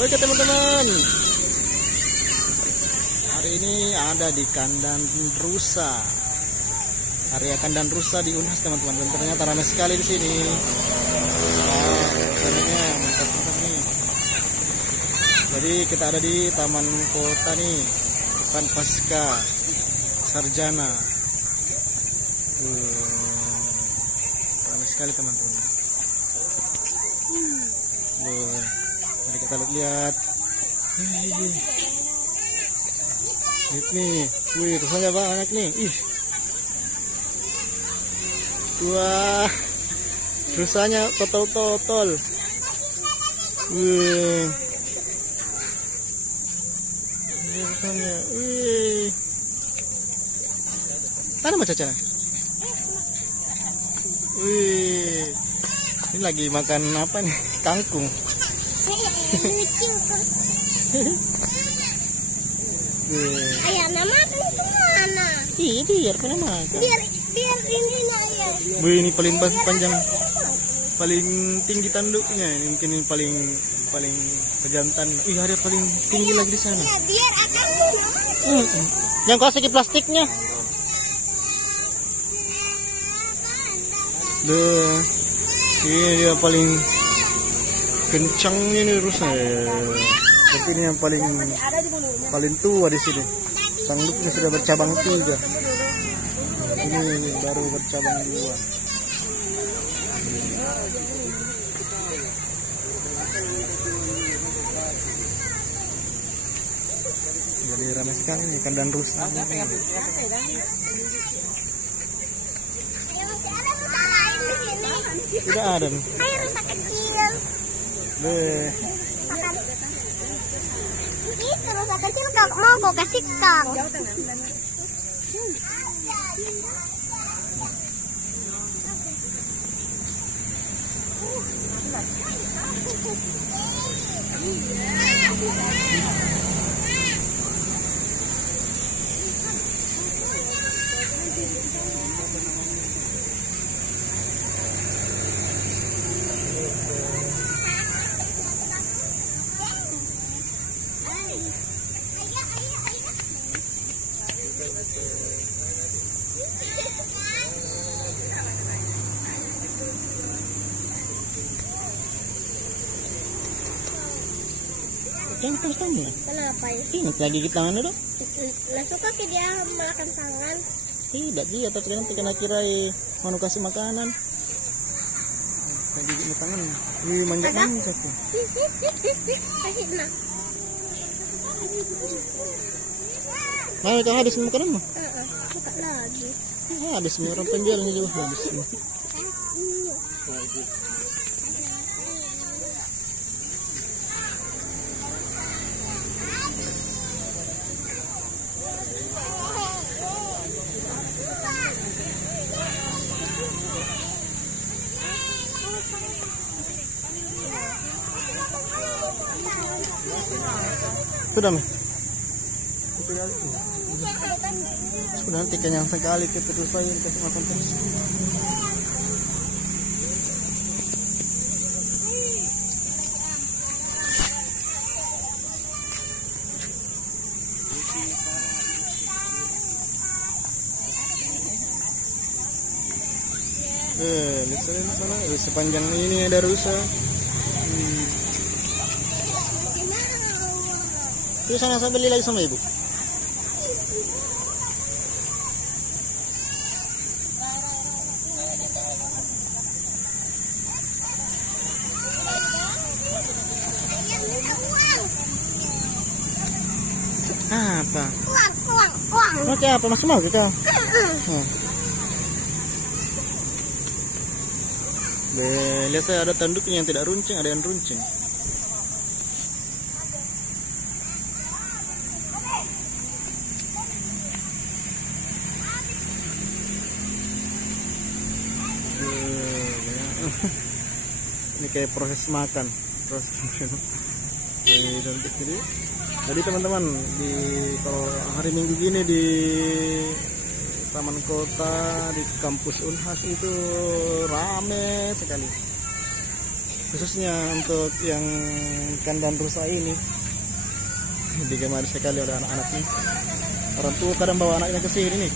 Oke teman-teman, hari ini ada di kandang rusa, area kandang rusa di Unhas teman-teman. Dan ternyata ramai sekali di sini. Suasananya mantap-mantap nih. Jadi kita ada di Taman Kota nih, depan Pasca Sarjana. Ramai sekali teman-teman. Mari kita lihat. Lihat nih, wih, rusanya banyak nih. Ih, wah, rusanya totol. Wih, ini rusanya. Wih, mana macam cara? Wih, ini lagi makan apa nih? Kangkung. Ayahnya makan kemana? Iya, biar pernah makan. Biar ini ayah. Wih, ini paling panjang, paling tinggi tanduknya. Ini mungkin ini paling pejantan. Ih, ada paling tinggi lagi di sana. Ya, biar akan Yang kau segi plastiknya. Duh, ini dia paling kencang ini rusanya. Tapi ini yang paling tua di sini. Tanduknya sudah bercabang 3. Ini baru bercabang 2. Jadi ramai sekali nih kandang rusa. Tidak ada nih. Ayo rusa kecil. Itu rusa kecil kak mau kau kasih kang. Jangan terus-terus. Kenapa ya? Ingat lagi kita tangan dulu. Lah suka ke dia makan tangan. Tidak dia, tapi nanti kena kirai mau kasih makanan. Lagi di tangan. Wih, manja-manja tuh. Kasih nak. Mau kau habis makananmu? Buka lagi. Habis nih, orang penjualnya juga habis. Sudah nih. Sudah nanti kenyang sekali kita terus lagi dikasih makan terus. Lihat sana, sepanjang ini ada rusa. Itu sana saya beli lagi sama ibu. Apa? Uang. Oke, apa masuk mau kita? Lihat saya ada tanduknya yang tidak runcing, ada yang runcing. Ini kayak proses makan. Jadi teman-teman, kalau hari Minggu gini di Taman Kota di kampus Unhas itu rame sekali. khususnya untuk yang kandang rusa ini digemari sekali oleh anak-anak nih. Orang tua kadang bawa anaknya ke sini nih